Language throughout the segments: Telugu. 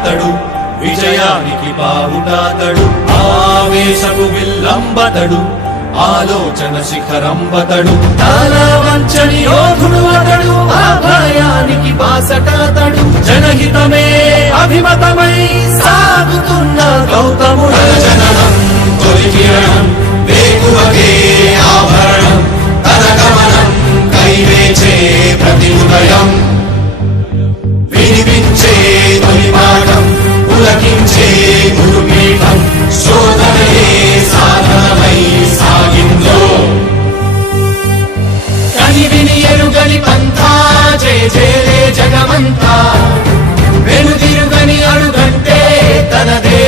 విల్లంబతడు విజయానికి బావుటాతడు ఆవేశపు విల్లంబతడు ఆలోచన శిఖరంబతడు తాళవంచని యోధుడు అతడు అభయానికి బాసటాతడు జనహితమే అభిమతమై సాగుతున్న గౌతముడు జననం తొలి కిరణం వేకువకే ఆభరణం తన గమనం కైవేచే ప్రతి ఉదయం వినిపించే తొలి పాఠం పులకించే గురుపీఠం శోధనయే సాధనమై సాగిందో కని విని ఎరుగని పంథా జయ జయలే జగమంతా వెనుదిరుగని అడుగంటే తనదే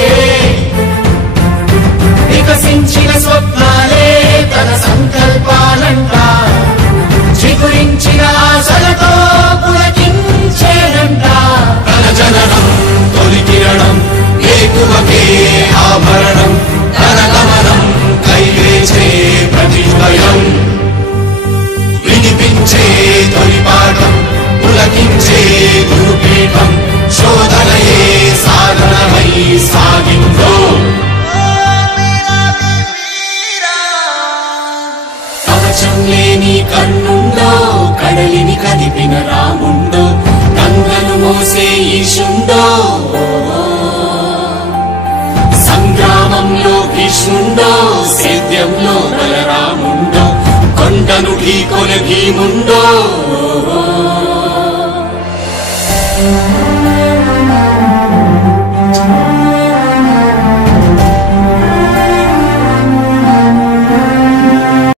వికసించిన స్వప్నాలే తన సంకల్పాలంట చిగురించిన ఆశలతో పులకించేనంట తన జననం తొలి కిరణం వేకువకే ఆభరణం తన గమనం కైవేచే ప్రతి ఉదయం వినిపించే తొలి పాఠం పులకించే గురుపీఠం శోధనయే సాధనమై సాగిందో కవచం లేని కన్నుండో కడలిని కదిపిన రాముండో గంగను మోసే ఈశుండో సంగ్రామంలో భీష్ముండో సేద్యంలో బలరాముండో కొండను ఢీకొన భీముండో